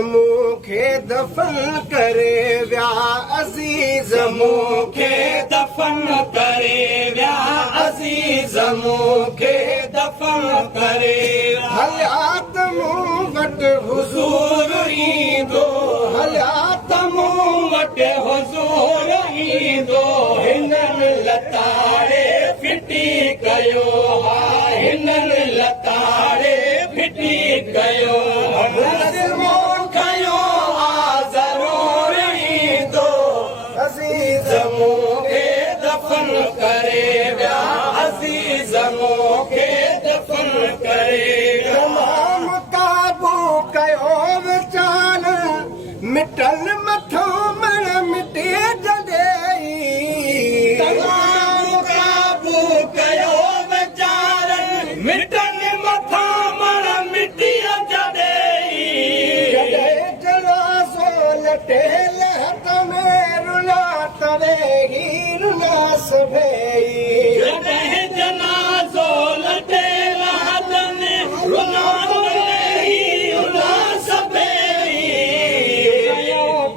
मूंखे दफ़न करे विया अज़ीज़ मूंखे दफ़न करे विया अज़ीज़ मूंखे दफ़न करे हलियात मूं वटि हुज़ूर ईंदो हलियात मूं वटि हुज़ूर ईंदो हिननि लताड़े फिटी कयो हा हिननि लताड़े फिटी कयो कयो हा ज़रूर ईंदो अज़ीज़ मूंखे दफ़न करे विया अज़ीज़ मूंखे दफ़न करे तमाम काबू कयो वीचार मिटल मथो मण मिटे जॾहिं तमाम काबू कयो वीचारनि मिटनि मथां मण मिटीअ जॾहिं जनाज़ो लटे लहत में रुला तरे ही रुला सभई जॾहिं जनाज़ो लटे लहतनि रुला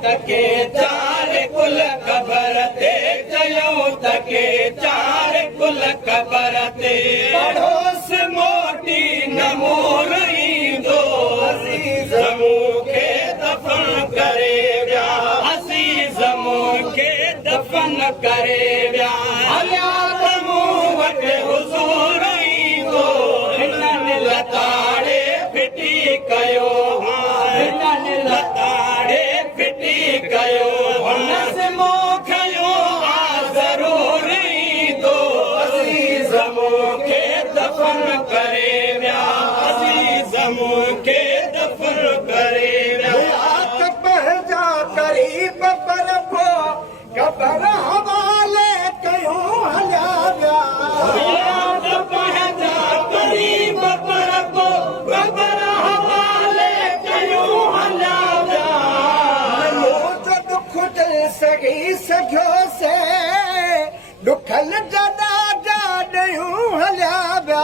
तके चार कुल ख़बर ते चयो तके चार कुल ख़बर ते पड़ोस मोटी नमूर ईंदो अज़ीज़ मूंखे दफ़न करे विया अज़ीज़ मूंखे दफ़न करे विया हलियात मूं वटि हुज़ूर ईंदो हिननि लताड़े फिटी कयो हिननि लताड़े फिटी कयो नज़्मो खयो हा ज़रूर ईंदो अज़ीज़ मूंखे दफ़न करे विया अज़ीज़ मूंखे दफ़न करे विया पंहिंजा क़रीब पर को क़बर हवाले कयो हलिया विया पंहिंजा क़रीब पर को क़बर हवाले कयो हलिया विया दुख दिल सही सघियो से दुखल जॾा ॾियूं हलिया विया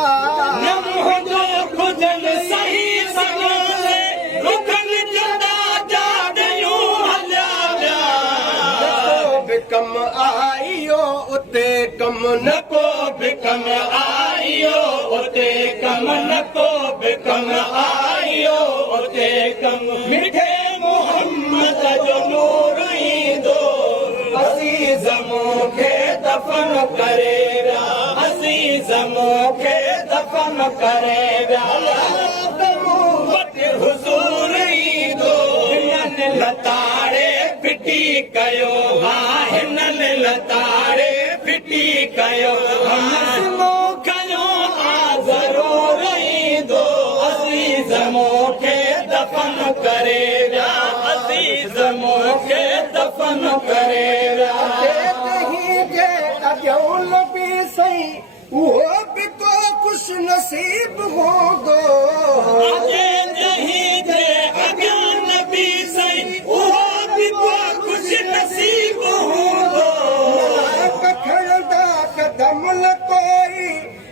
खुजल सही सघो से दुखनि जॾा ॾियूं हलिया विया बि कम आइयो उते कम न को बि कम आयो उते कम न को बि कम आयो उते कम मिठे मोहम्मद जो नूर ईंदो अज़ीज़ मूंखे दफ़न करे विया अज़ीज़ मूंखे दफ़न करे विया मूं वटि हुज़ूर ईंदो हिननि लताड़े फिटी कयो हा हिननि लताड़े फिटी कयो नज़्मो कयो हा ज़रूर ईंदो अज़ीज़ मूंखे दफ़न करे विया अज़ीज़ मूंखे दफ़न करे विया सही उहो बि को ख़ुशि नसीब हूंदो खणंदा कदम न कोई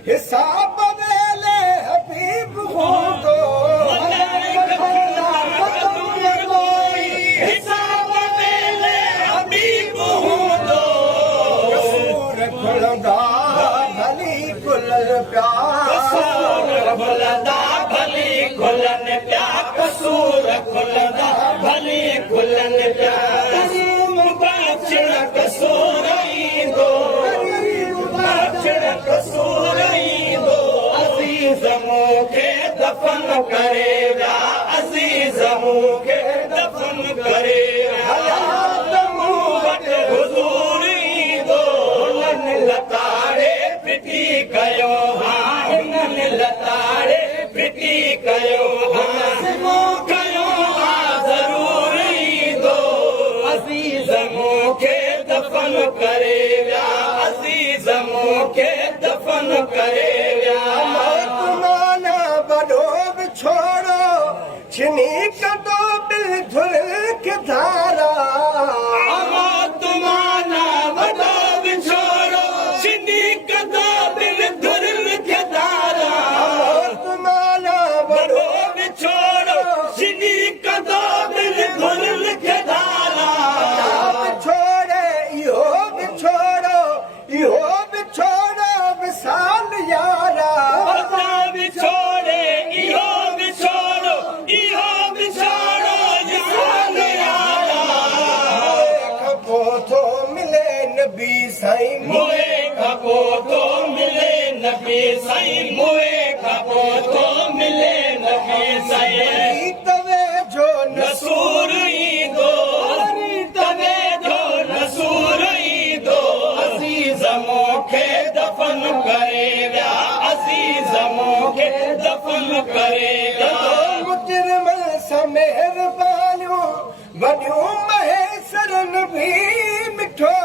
हिसाब वेले हबीब हूंदो भली गुलनि पिया कसूर खुलंदा भली गुलनि पिया कसूर ईंदो कसूर ईंदो अज़ीज़ मूंखे दफ़न करे विया अज़ीज़ मूंखे दफ़न करे मूं वटि हुज़ूर ईंदो हुननि लताड़े फिटी कयो हा हिननि लताड़े फिटी कयो कयो हा ज़रूर ईंदो अज़ीज़ मूंखे दफ़न करे विया अज़ीज़ मूंखे दफ़न करे विया माना वॾो बि छोड़ो छिनी कदो दिल धुल खे धारा तुमाना वॾो बि छोड़ो छिनी कदो दिल धुल खे धारा माना वॾो बि छोड़ो छिनी कदो साईं मोए खपो तो मिले नबी साईं मोए खपो तो मिले नबी साईं तवे जो नसूर ईंदो तवे जो नसूर ईंदो अज़ीज़ मूंखे दफ़न करे विया अज़ीज़ मूंखे दफ़न करे विया मुजरिम सां महिरबानियूं वॾियूं महेसरन बि मिठो